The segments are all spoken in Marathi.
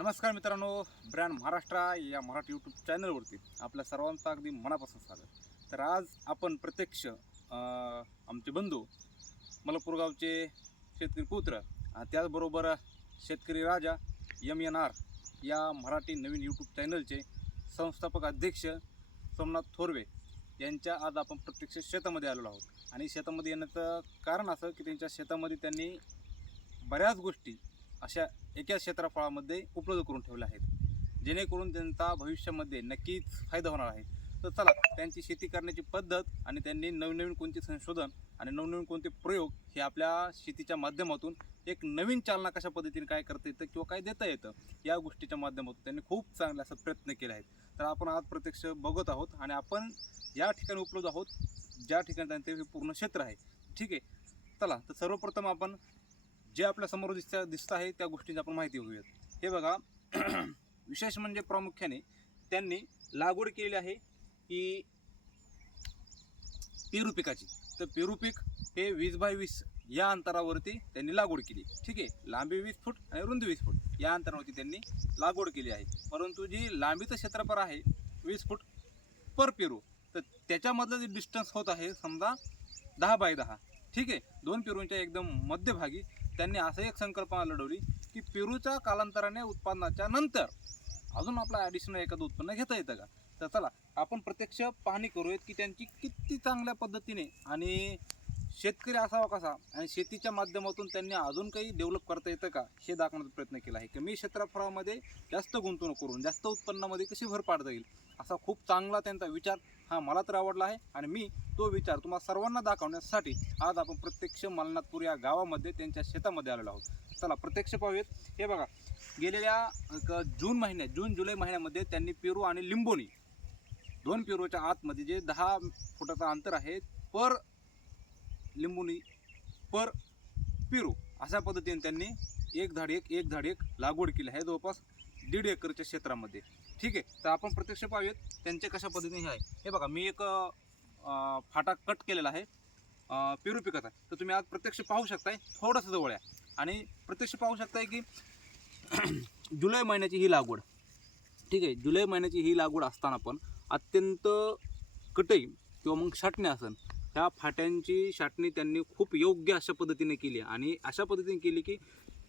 नमस्कार मित्रांनो, ब्रँड महाराष्ट्र या मराठी यूट्यूब चॅनलवरती आपल्या सर्वांचं अगदी मनापासून स्वागत। तर आज आपण प्रत्यक्ष आमचे बंधू मलपूर गावचे शेतकरी पुत्र त्याचबरोबर शेतकरी राजा MNR या मराठी नवीन यूट्यूब चॅनलचे संस्थापक अध्यक्ष सोमनाथ थोरवे यांच्या आज आपण प्रत्यक्ष शेतामध्ये आलेलो आहोत। आणि शेतामध्ये येण्याचं कारण असं की त्यांच्या शेतामध्ये त्यांनी बऱ्याच गोष्टी अशा एका क्षेत्रफळामध्ये उपलब्ध करून ठेवल्या आहेत, जेणेकरून त्यांचा भविष्यामध्ये नक्कीच फायदा होणार आहे। तर चला, त्यांची शेती करण्याची पद्धत आणि त्यांनी नवनवीन कोणते संशोधन आणि नवनवीन कोणते प्रयोग हे आपल्या शेतीच्या माध्यमातून एक नवीन चालना कशा पद्धतीने काय करता येतं किंवा काय देता येतं या गोष्टीच्या माध्यमातून त्यांनी खूप चांगले असा प्रयत्न केले आहेत। तर आपण आज प्रत्यक्ष बघत आहोत आणि आपण या ठिकाणी उपलब्ध आहोत ज्या ठिकाणी त्यांचे हे पूर्ण क्षेत्र आहे। ठीक आहे, चला तर सर्वप्रथम आपण जे आपल्या समोर दिसत आहे त्या गोष्टींची आपण माहिती घेऊयात। हे बघा, विशेष म्हणजे प्रामुख्याने त्यांनी लागवड केलेली आहे की पेरू पिकाची। तर पेरू पीक हे 20 बाय 20 या अंतरावरती त्यांनी लागवड केली। ठीक आहे, लांबी 20 फूट आणि रुंदी 20 फूट या अंतरावरती त्यांनी लागवड केली आहे। परंतु जी लांबीचं क्षेत्रफळ आहे 20 फूट पर पेरू, तर त्याच्यामधलं जे डिस्टन्स होत आहे समजा 10 बाय 10। ठीक आहे, दोन पेरूंच्या एकदम मध्यभागी त्यांनी असं एक संकल्पना लढवली की पेरूच्या कालांतराने उत्पादनाच्या नंतर अजून आपला ॲडिशनल एखादं उत्पन्न घेता येतं का। तर चला आपण प्रत्यक्ष पाहणी करूयात की त्यांची किती चांगल्या पद्धतीने आणि शेतकरी असावा कसा आणि शेतीच्या माध्यमातून त्यांनी अजून काही डेव्हलप करता येतं का हे दाखवण्याचा प्रयत्न केला आहे। कमी क्षेत्रफळामध्ये जास्त गुंतवणूक करून जास्त उत्पन्नामध्ये कशी भर पाडता येईल असा खूप चांगला त्यांचा विचार हा मला तर आवडला आहे। आणि मी तो विचार तुम्हाला सर्वांना दाखवण्यासाठी आज आपण प्रत्यक्ष मलनाथपूर या गावामध्ये त्यांच्या शेतामध्ये आलेलो आहोत। चला प्रत्यक्ष पाहूयात। हे बघा, गेलेल्या जून जुलै महिन्यामध्ये त्यांनी पेरू आणि लिंबोणी दोन पेरूच्या आतमध्ये जे 10 फुटाचं अंतर आहे पर लिंबोणी पर पेरू अशा पद्धतीने त्यांनी एक झाड एक लागवड केली आहे जवळपास 1.5 एकरच्या क्षेत्रामध्ये। ठीक आहे, तर आपण प्रत्यक्ष पाहूयात त्यांचे कशा पद्धतीने हे आहे। हे बघा, मी एक फाटा कट केलेला आहे पेरू पिकाचा, तर तुम्ही आज प्रत्यक्ष पाहू शकताय। थोडंसं जवळ आहे आणि प्रत्यक्ष पाहू शकताय की जुलै महिन्याची ही लागवड। ठीक आहे, जुलै महिन्याची ही लागवड असताना पण अत्यंत कटई किंवा मग छाटणी असेल ह्या फाट्यांची छाटणी त्यांनी खूप योग्य अशा पद्धतीने केली आणि अशा पद्धतीने केली की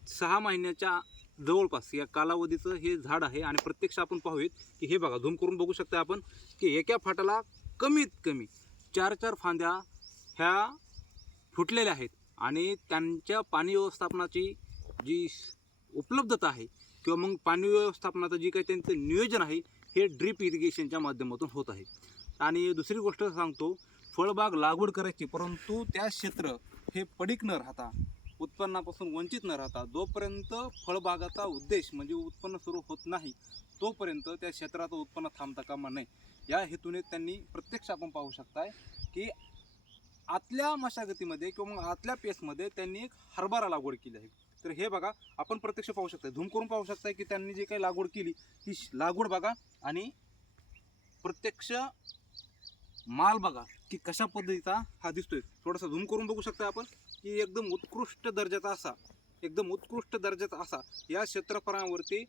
6 महिन्याच्या जवळपास या कालावधीचं हे झाड आहे। आणि प्रत्यक्ष आपण पाहूयात की हे बघा, झूम करून बघू शकता आपण की एका फाटाला कमीत कमी 4 फांद्या ह्या फुटलेल्या आहेत। आणि त्यांच्या पाणी व्यवस्थापनाची जी उपलब्धता आहे किंवा मग पाणी व्यवस्थापनाचं जी काही त्यांचं नियोजन आहे हे ड्रीप इरिगेशनच्या माध्यमातून होत आहे। आणि दुसरी गोष्ट सांगतो, फळबाग लागवड करायची परंतु त्या क्षेत्र हे पडीक न राहता उत्पन्नापासून वंचित न राहता जोपर्यंत फळबागाचा उद्देश म्हणजे उत्पन्न सुरू होत नाही तोपर्यंत त्या क्षेत्राचं उत्पन्न थांबता कामा नये या हेतूने त्यांनी प्रत्यक्ष आपण पाहू शकताय की आतल्या मशागतीमध्ये किंवा मग आतल्या पेसमध्ये त्यांनी एक हरभरा लागवड केली आहे। तर हे बघा, आपण प्रत्यक्ष पाहू शकताय, झूम करून पाहू शकताय की त्यांनी जी काही लागवड केली ही लागवड बघा आणि प्रत्यक्ष माल बघा की कशा पद्धतीचा हा दिसतोय। थोडासा झूम करून बघू शकता आपण की एकदम उत्कृष्ट दर्जाचा असा या क्षेत्रफळावरती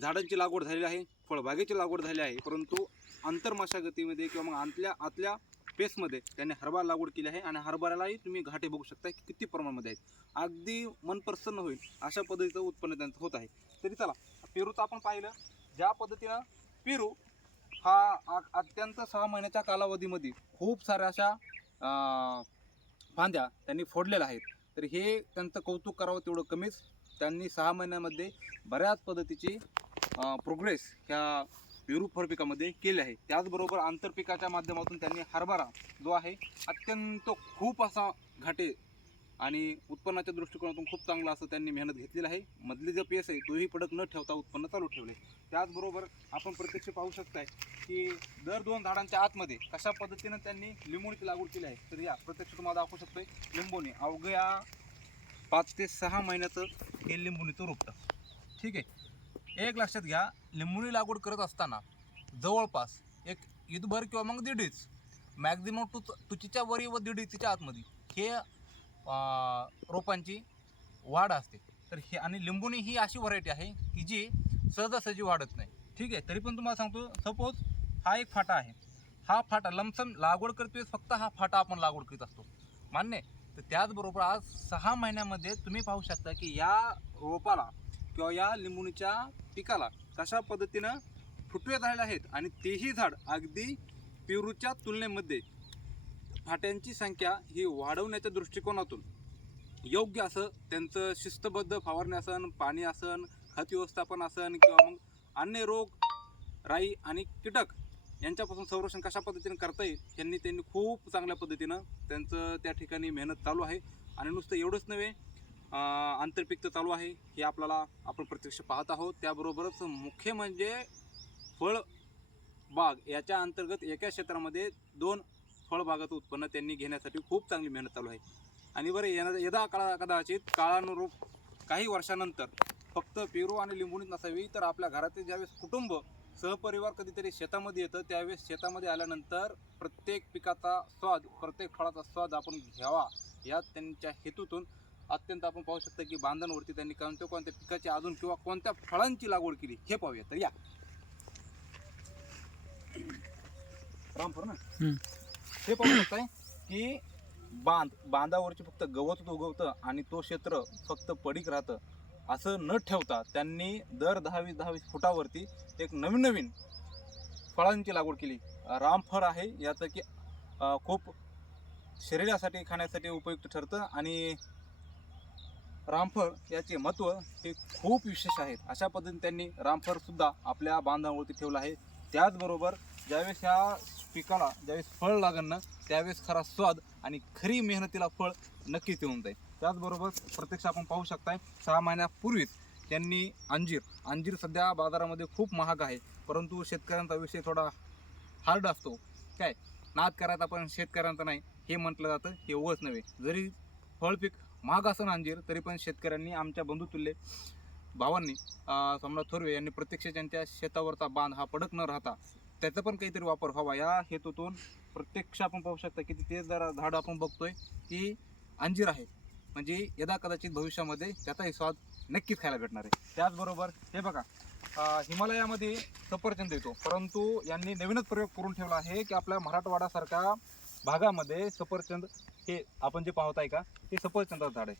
झाडांची लागवड झालेली आहे, फळबागेची लागवड झाली आहे। परंतु आंतरमशागतीमध्ये किंवा मग आतल्या पेसमध्ये त्यांनी हरभरा लागवड केली आहे आणि हरभऱ्यालाही तुम्ही घाटे बघू शकता की किती प्रमाणामध्ये आहेत। अगदी मन प्रसन्न होईल अशा पद्धतीचं उत्पन्न त्यांचं होत आहे। तरी चला, पेरूचं आपण पाहिलं ज्या पद्धतीनं पेरू हा अत्यंत 6 महिन्याच्या कालावधीमध्ये खूप साऱ्या अशा फांद्या त्यांनी फोडलेल्या आहेत। तर हे त्यांचं कौतुक करावं तेवढं कमीच। त्यांनी 6 महिन्यामध्ये बऱ्याच पद्धतीची प्रोग्रेस ह्या पेरू फळपिकामध्ये केली आहे। त्याचबरोबर आंतरपिकाच्या माध्यमातून त्यांनी हरभरा जो आहे अत्यंत खूप असा घाटे आणि उत्पन्नाच्या दृष्टिकोनातून खूप चांगला असं त्यांनी मेहनत घेतलेली आहे। मधली जो पेस आहे तोही पडक न ठेवता उत्पन्न चालू ठेवले। त्याचबरोबर आपण प्रत्यक्ष पाहू शकताय की दर 2 झाडांच्या आतमध्ये कशा पद्धतीनं त्यांनी लिंबोणीची लागवड केली आहे। तर या प्रत्यक्ष तुम्हाला दाखवू शकतोय लिंबोणी अवघ्या 5 ते 6 महिन्याचं हे लिंबोणीचं रोपटं। ठीक आहे, एक लक्षात घ्या, लिंबोणी लागवड करत असताना जवळपास एक ईदभर किंवा मग 1.5 इंच मॅक्झिमम तुचीच्या वरी व 1.5 इंचच्या आतमध्ये हे रोपांची वाढ असते। तर हे आणि लिंबुनी ही अशी व्हरायटी आहे की जी सहजासहजी वाढत नाही. ठीक आहे, तरी पण तुम्हाला सांगतो, सपोज हा एक फाटा आहे, हा फाटा लमसम लागवड करतोय, फक्त हा फाटा आपण लागवड करीत असतो, मान्य आहे. तर त्याचबरोबर आज 6 महिन्यामध्ये तुम्ही पाहू शकता की या रोपाला किंवा या लिंबुणीच्या पिकाला कशा पद्धतीनं फुटवे झालेले आहेत आणि तेही झाड अगदी पेरूच्या तुलनेमध्ये फाट्यांची संख्या ही वाढवण्याच्या दृष्टिकोनातून योग्य असं त्यांचं शिस्तबद्ध फवारणी असन, पाणी असन, खत व्यवस्थापन असन किंवा मग अन्य रोग, राई आणि कीटक यांच्यापासून संरक्षण कशा पद्धतीने करता येईल त्यांनी खूप चांगल्या पद्धतीनं त्यांचं त्या ठिकाणी मेहनत चालू आहे. आणि नुसतं एवढंच नव्हे, आंतरपीक तर चालू आहे, हे आपण प्रत्यक्ष पाहत आहोत. त्याबरोबरच मुख्य म्हणजे फळबाग याच्या अंतर्गत एका क्षेत्रामध्ये 2 फळबागाचं उत्पन्न त्यांनी घेण्यासाठी खूप चांगली मेहनत चालू आहे. आणि बरं, यदा कदाचित काळानुरूप काही वर्षानंतर फक्त पेरू आणि लिंबुणीच नसावी, तर आपल्या घरातील ज्यावेळेस कुटुंब सहपरिवार कधीतरी शेतामध्ये येतं, त्यावेळेस शेतामध्ये आल्यानंतर प्रत्येक पिकाचा स्वाद, प्रत्येक फळाचा स्वाद आपण घ्यावा, या त्यांच्या हेतूतून अत्यंत आपण पाहू शकता की बांधांवरती त्यांनी कोणत्या पिकाची अजून किंवा कोणत्या फळांची लागवड केली हे पाहूया. तर या रामफळ ना, हे पाहू शकताय की बांधावरची फक्त गवत उगवतं आणि तो क्षेत्र फक्त पडीक राहतं, असं न ठेवता त्यांनी दर 10-20 फुटावरती एक नवीन फळांची लागवड केली. रामफळ आहे याचं की खूप शरीरासाठी खाण्यासाठी उपयुक्त ठरतं आणि रामफळ याचे महत्त्व हे खूप विशेष आहेत. अशा पद्धतीने त्यांनी रामफळ सुद्धा आपल्या बांधावरती ठेवलं आहे. त्याचबरोबर ज्यावेळेस ह्या पिकाला ज्यावेळेस फळ लागेल ना, त्यावेळेस खरा स्वाद आणि खरी मेहनतीला फळ नक्कीच येऊन जाईल. त्याचबरोबर प्रत्यक्ष आपण पाहू शकताय 6 महिन्यापूर्वीच त्यांनी अंजीर सध्या बाजारामध्ये खूप महाग आहे, परंतु शेतकऱ्यांचा विषय थोडा हार्ड असतो. काय नाद करायचा पण शेतकऱ्यांचा नाही हे म्हटलं जातं, हे उगाच नव्हे. जरी फळपीक महाग असन अंजीर, तरी पण शेतकऱ्यांनी, आमच्या बंधुतुल्य भावांनी, सम्राट थोरवे यांनी प्रत्यक्ष त्यांच्या शेतावरचा बांध हा पडक न राहता त्याचा पण काहीतरी वापर व्हावा या हेतूतून प्रत्यक्ष आपण पाहू शकता की ते जरा झाड आपण बघतोय की अंजीर आहे, म्हणजे यदा कदाचित भविष्यामध्ये त्याचाही स्वाद नक्कीच खायला भेटणार आहे. त्याचबरोबर हे बघा, हिमालयामध्ये सफरचंद येतो, परंतु यांनी नवीनच प्रयोग करून ठेवला आहे की आपल्या मराठवाड्यासारख्या भागामध्ये सफरचंद हे आपण जे पाहत आहे का, ते सफरचंदाचं झाड आहे.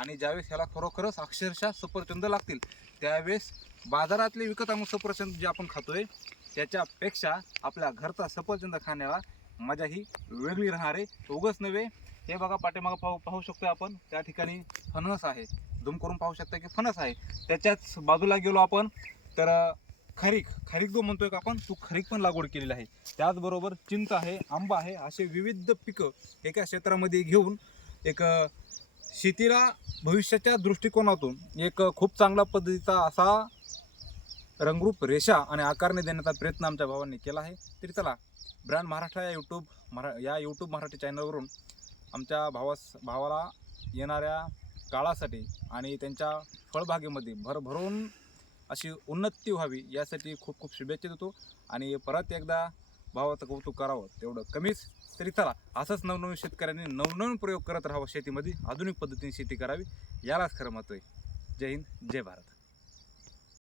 आणि ज्यावेळेस ह्याला खरोखरच अक्षरशः सफरचंद लागतील, त्यावेळेस बाजारातले विकत आणून सफरचंद जे आपण खातोय त्याच्यापेक्षा आपल्या घरचा सफरचंद खाण्याला मजा ही वेगळी राहणार आहे. उगाच नव्हे, हे बघा पाठीमागं पाहू शकतोय आपण, त्या ठिकाणी फणस आहे, झूम करून पाहू शकता की फणस आहे. त्याच्याच बाजूला गेलो आपण तर खारीक जो म्हणतोय का आपण, तो खारीक पण लागवड केलेली आहे. त्याचबरोबर चिंच आहे, आंबा आहे, असे विविध पिकं एका क्षेत्रामध्ये घेऊन एक शेतीला भविष्याच्या दृष्टिकोनातून एक खूप चांगल्या पद्धतीचा असा रंगरूप, रेषा आणि आकारणे देण्याचा प्रयत्न आमच्या भावांनी केला आहे. तरी चला, ब्रँड महाराष्ट्र या यूट्यूब मराठी चॅनलवरून आमच्या भावाला येणाऱ्या काळासाठी आणि त्यांच्या फळबागेमध्ये भरभरून अशी उन्नती व्हावी यासाठी खूप खूप शुभेच्छा देतो. आणि परत एकदा भावाचं कौतुक करावं तेवढं कमीच. तरी चला, असंच नवनवीन शेतकऱ्यांनी नवनवीन प्रयोग करत राहावं, शेतीमध्ये आधुनिक पद्धतीने शेती करावी, यालाच खरं महत्त्व आहे. जय हिंद, जय भारत.